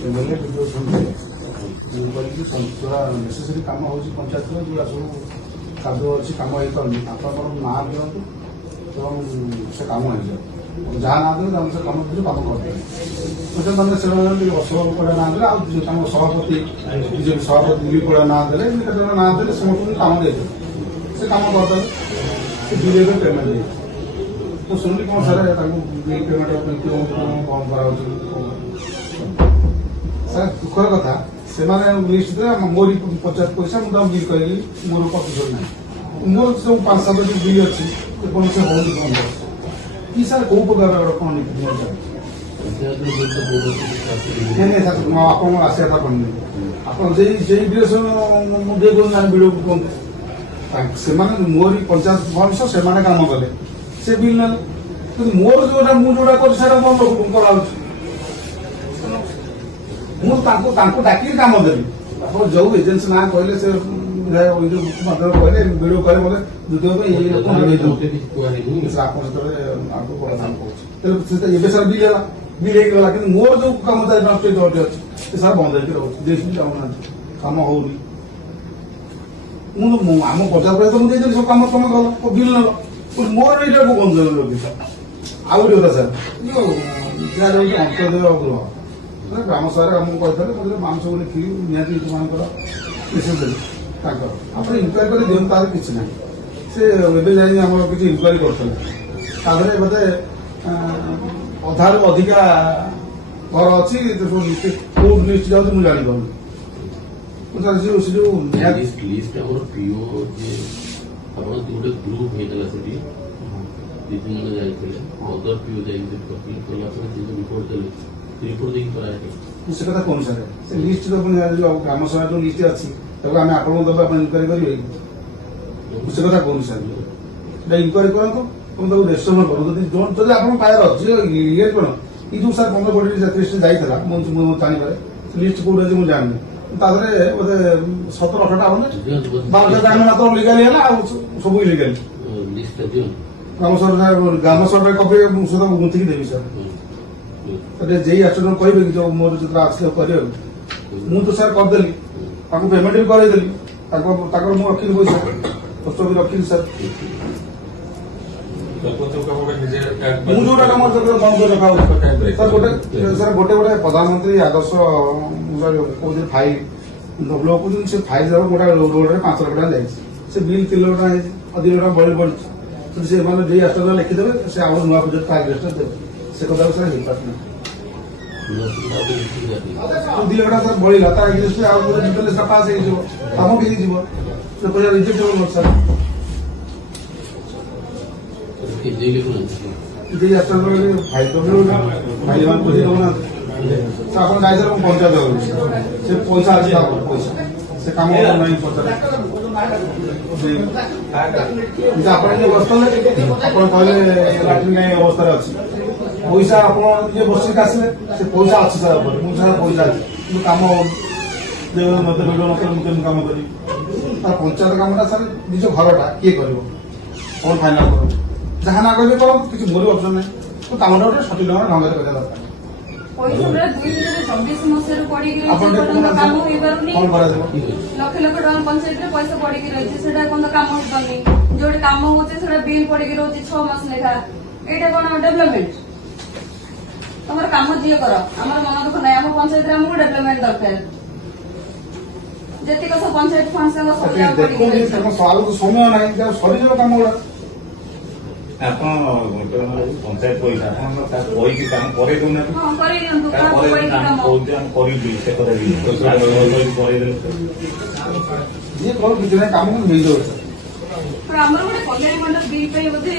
MLA video जोड़ा necessary कम हो पंचायत जो सब कादुଅ अच्छी कम हो पार आप ना दिखाँ से कम हो जहाँ ना देते से कम कम करते मैंने अशोक पड़ा ना दे सभापति बीजेपी सभापति दिलीप पड़ा ना दे ना दे समस्त कम दे से कम करदे बिल पेमेंट दे तो शुणी कौन सर बिल पेमेंट कौन कर सर दुखर कथा से लिस्ट दे मोरी 50 पैसा मुझे बिल करी मोर प्रतिशत ना मोर सब 5-7 बिल अच्छी कौन से बहुत कम कि सर कौ प्रकार कौन नहीं सर आप आशा करनी आप डिरेक्शन मुझे वीडियो को कहते से मोरी पंचायत भविष्य से कम कले से बिल ना मोर जोटा मुझे कर डाक कम देवी आप जो एजेन्सी ना कहले से कहले वीडियो कले मतलब द्वितीय सर बिल है बिल होगा कि मोर जो कम अच्छे सर बंद होती चाहूना कम होनी आम पंचायत तो मुझे सब कम तुम कल बिल ना मोर ये बंद लगे सर आउ सर अंत्योदय गृह ग्राम सभा आमको कहते आम सब लिखी निहती मेसेज देली आप इनक्वारी कर दिखाँ तार कि ना से आम किसी इनक्वारी करते बोधे अधार अधिका घर अच्छी कौ लिस्ट जाऊँ मुझे जापार से कथा कौन सर से लिस्ट तो ग्राम सभा जो लिस्ट अच्छी आम आपको दबा इनक्वारी करेंगे से कथा कौन सर इनक्वारी करूँ रेस्टोरेंट करूँ जब आप पायर अच्छे ये कौन ये जो सर 15 कोटी लिस्ट जाइला जानवर लिस्ट कौट अच्छे मुझे जानी बोधे 17-18टा हम 12टा मात्र लिगाली है सब इलिगाली ग्राम सभा कपी सहित गुंथिकी देवी सर जे एक्सीडेंट कहे कि जो मोर जो आस कर तो सर करदेली पेमेंट भी करदेली मुझे रखी पैसा खर्च भी रखी सर मुझे कम बंद कर रखा सर गोटे गोटे प्रधानमंत्री आदर्श कौन फाइल ब्लॉक से फाइल गोटे रोड में 5 लाख टका से बिल 3 लाख टका अधिक टका बड़ी बढ़ी से एक्सीडेंट लिखिदेवे से आउ नुआ प्रोजेक्ट फाइल देवे से कथा सर हो पार्टी 2 लाख टका सर बढ़ला डिटेल पास हो रिजेक्ट हो सर फाइल तो फाइल बुझे दौना आप जाइए पंचायत से पैसा अच्छे पैसा से कम नहीं पचार आप बसते आप कहले लाट्रिन नहीं अवस्था अच्छी पैसा आप बसिक आसले से पैसा अच्छी सर मुझे पैसा अच्छी कम मत वीडियो नक मुझे कम करी पंचायत कमटा सर निज घरटा किए कर कौन फाइनाल कर जहाँ ना कहे करो किसी मोर ऑप्शन नहीं तो कमटा गोटे सठिक ढंग ढंग करवा दरकार पैसा पड़ी रही जो कम हो बिल पड़ी रही 6 मास लेखा ये कौन डेवलपमेंट तुम कम जी कर आम मन दुख ना आम पंचायत आमको डेवलपमेंट दरकार जी सब पंचायत फंड समय ना सर कम गुड़ा पंचायत पैसा काम करे दौना ये कौन किसी काम हो जाए आमर गोटे कल्याण मंडप बिल पे बोधे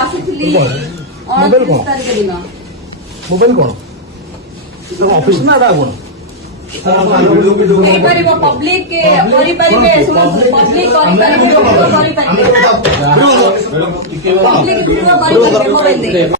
आसी दिन मोबाइल कौन ऑफिस ना कौन पब्लिक पब्लिक